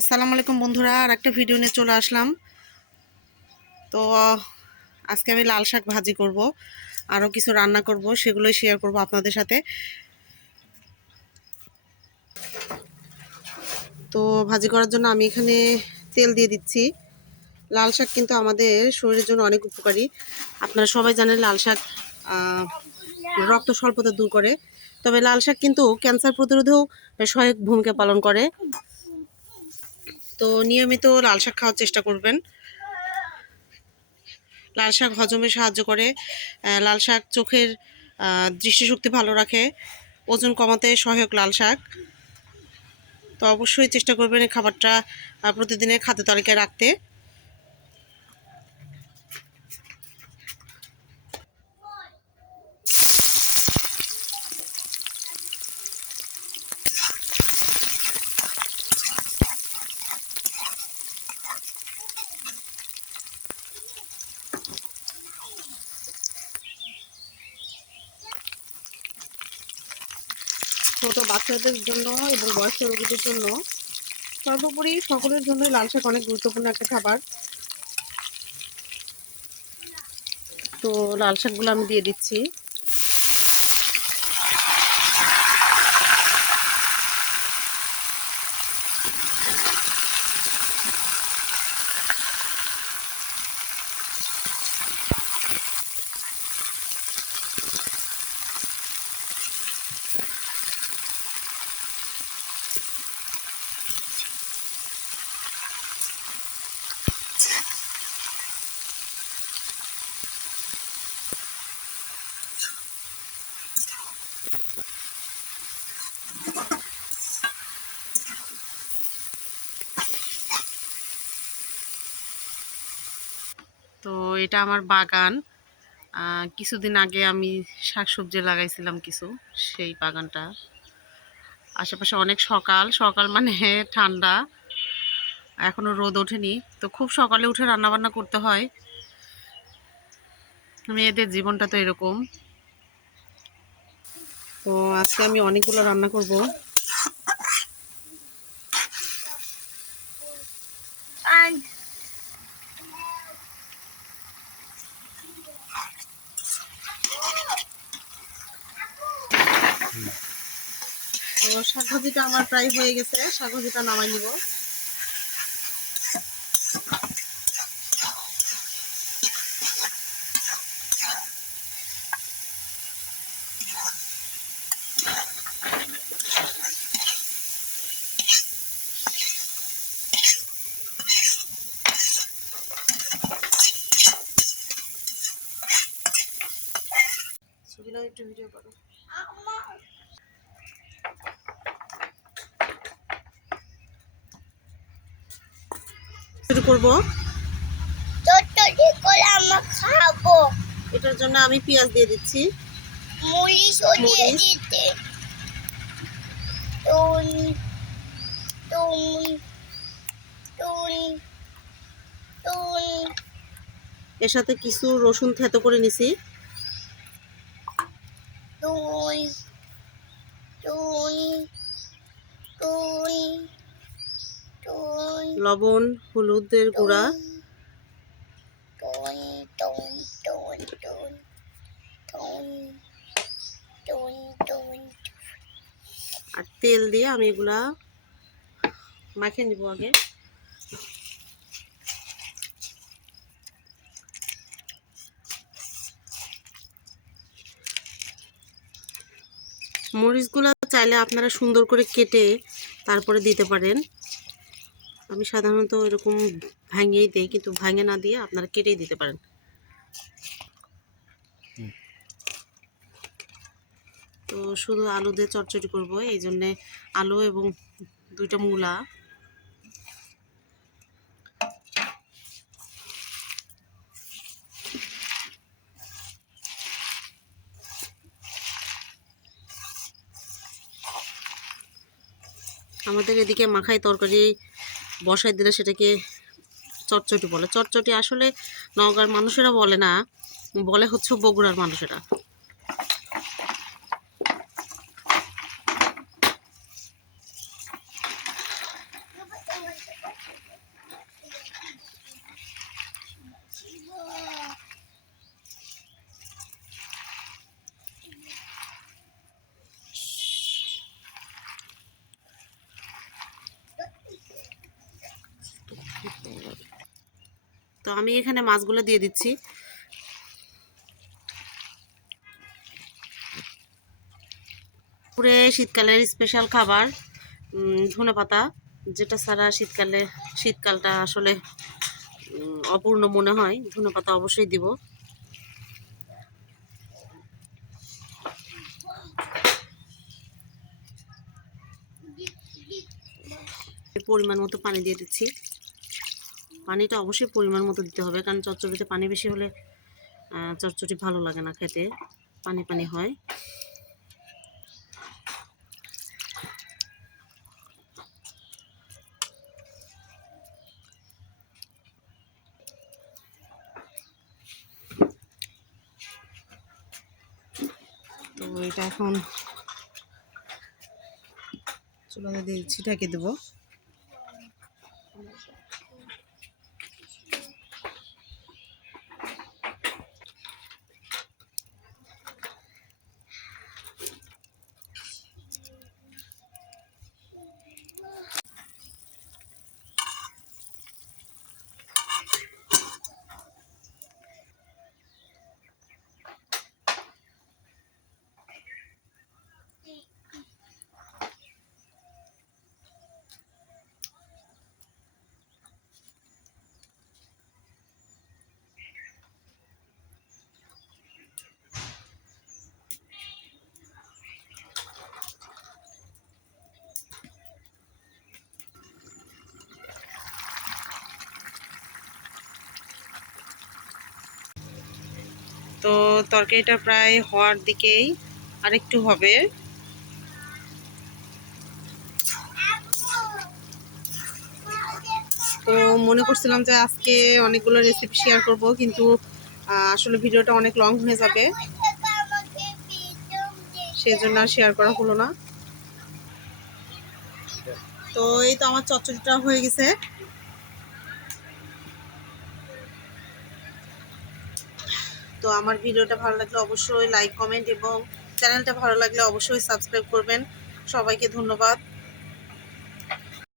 আসসালামু আলাইকুম বন্ধুরা আর একটা ভিডিও নিয়ে চলে আসলাম। তো, আজকে আমি লাল শাক ভাজি করব আরও কিছু রান্না করব, সেগুলোই শেয়ার করব আপনাদের সাথে। তো, ভাজি করার জন্য আমি এখানে তেল দিয়ে দিচ্ছি। লাল শাক কিন্তু আমাদের শরীরের জন্য অনেক উপকারী। আপনারা সবাই জানেন লাল শাক রক্ত স্বল্পতা দূর করে। তবে লাল শাক কিন্তু ক্যান্সার প্রতিরোধেও সহায়ক ভূমিকা পালন করে। তো নিয়মিত লাল শাক খাওয়ার চেষ্টা করবেন। লাল শাক হজমে সাহায্য করে লাল শাক চোখের দৃষ্টিশক্তি ভালো রাখে, ওজন কমাতে সহায়ক লাল শাক। তো অবশ্যই চেষ্টা করবেন এই খাবারটা প্রতিদিনের খাদ্য তালিকায় রাখতে। ছোট বাচ্চাদের জন্য এবং বয়স্ক রোগীদের জন্য সর্বোপরি সকলের জন্য লাল শাক অনেক গুরুত্বপূর্ণ একটা খাবার। তো লাল শাকগুলো আমি দিয়ে দিচ্ছি। তো এটা আমার বাগান। কিছুদিন আগে আমি শাকসবজি লাগাইছিলাম কিছু, সেই বাগানটা। আশেপাশে অনেক সকাল সকাল মানে ঠান্ডা। এখনও রোদ ওঠেনি, তো খুব সকালে উঠে রান্না বান্না করতে হয়। মেয়েদের জীবনটা তো এরকম। তো আজকে আমি অনেকগুলো রান্না করব। তো শাক আমার প্রায় হয়ে গেছে শাকভাজিটা নামাই নিব। ভিডিও করো। শুরু করব। চটচটি করে আমরা খাব। এটার জন্য আমি পেঁয়াজ দিয়ে দিচ্ছি। মুড়ি সরিয়ে মরিচ। দিতে। টুন টুন টুন টুন। এর সাথে কিছু রসুন থেতো করে নিছি। টুন টুন টুন টুন লবণ হলুদের গুঁড়া। আর তেল দিয়ে আমি এগুলা মাখিয়ে নিব আগে। মরিচগুলো চাইলে আপনারা সুন্দর করে কেটে তারপরে দিতে পারেন। আমি সাধারণত এরকম ভাঙিয়েই দিই, কিন্তু ভাঙে না দিয়ে আপনারা কেটেই দিতে পারেন। তো শুধু আলু দিয়ে চটচটি করব, এই জন্যে আলু এবং দুইটা মূলা আমাদের এদিকে মাখাই তরকারি বসাই দিলে সেটাকে চটচটি বলে। চটচটি আসলে নওগাঁর মানুষেরা বলে না, বলে হচ্ছে বগুড়ার মানুষেরা। তো আমি এখানে মাছগুলো দিয়ে দিচ্ছি। পুরে শীতকালের স্পেশাল খাবার ধনে পাতা, যেটা ছাড়া শীতকালে, শীতকালটা আসলে অপূর্ণ মনে হয়, ধনে পাতা অবশ্যই দিব। পরিমাণ মতো পানি দিয়ে দিচ্ছি। পানিটা অবশ্যই পরিমাণ মতো দিতে হবে, কারণ চচ্চড়িতে পানি বেশি হলে চচ্চড়ি ভালো লাগে না খেতে, পানি পানি হয়। তো এটা এখন চুলাতে দিয়ে ঢেকে দেবো। তো তরকারিটা প্রায় হওয়ার দিকেই আরেকটু হবে। তো মনে করছিলাম যে আজকে অনেকগুলো রেসিপি শেয়ার করব, কিন্তু আসলে ভিডিওটা অনেক লং হয়ে যাবে। দে সেজন্য আর শেয়ার করা হলো না। তো এই তো আমার চচ্চড়িটা হয়ে গেছে। তো আমার ভিডিওটা ভালো লাগলে অবশ্যই লাইক কমেন্ট এবং চ্যানেলটা ভালো লাগলে অবশ্যই সাবস্ক্রাইব করবেন। সবাইকে ধন্যবাদ।